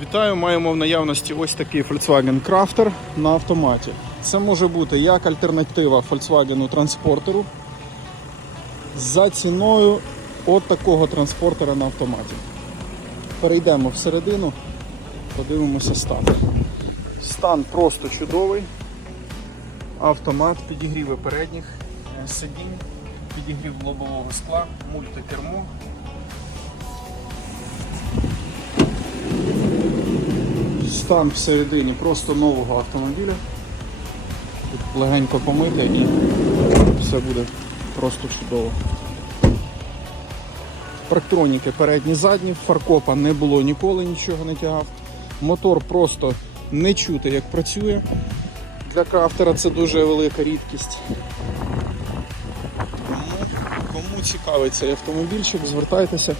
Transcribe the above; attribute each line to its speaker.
Speaker 1: Вітаю, маємо в наявності ось такий Volkswagen Crafter на автоматі. Це може бути як альтернатива Volkswagen транспортеру за ціною от такого транспортера на автоматі. Перейдемо всередину, подивимося стан. Стан просто чудовий. Автомат, підігріви передніх сидінь, підігрів лобового скла, мультикермо. Стан всередині просто нового автомобіля. Тут легенько помити і все буде просто чудово. Парктроніки передні задні, фаркопа не було ніколи, нічого не тягав. Мотор просто не чути, як працює. Для крафтера це дуже велика рідкість. Кому цікавий цей автомобільчик, звертайтеся.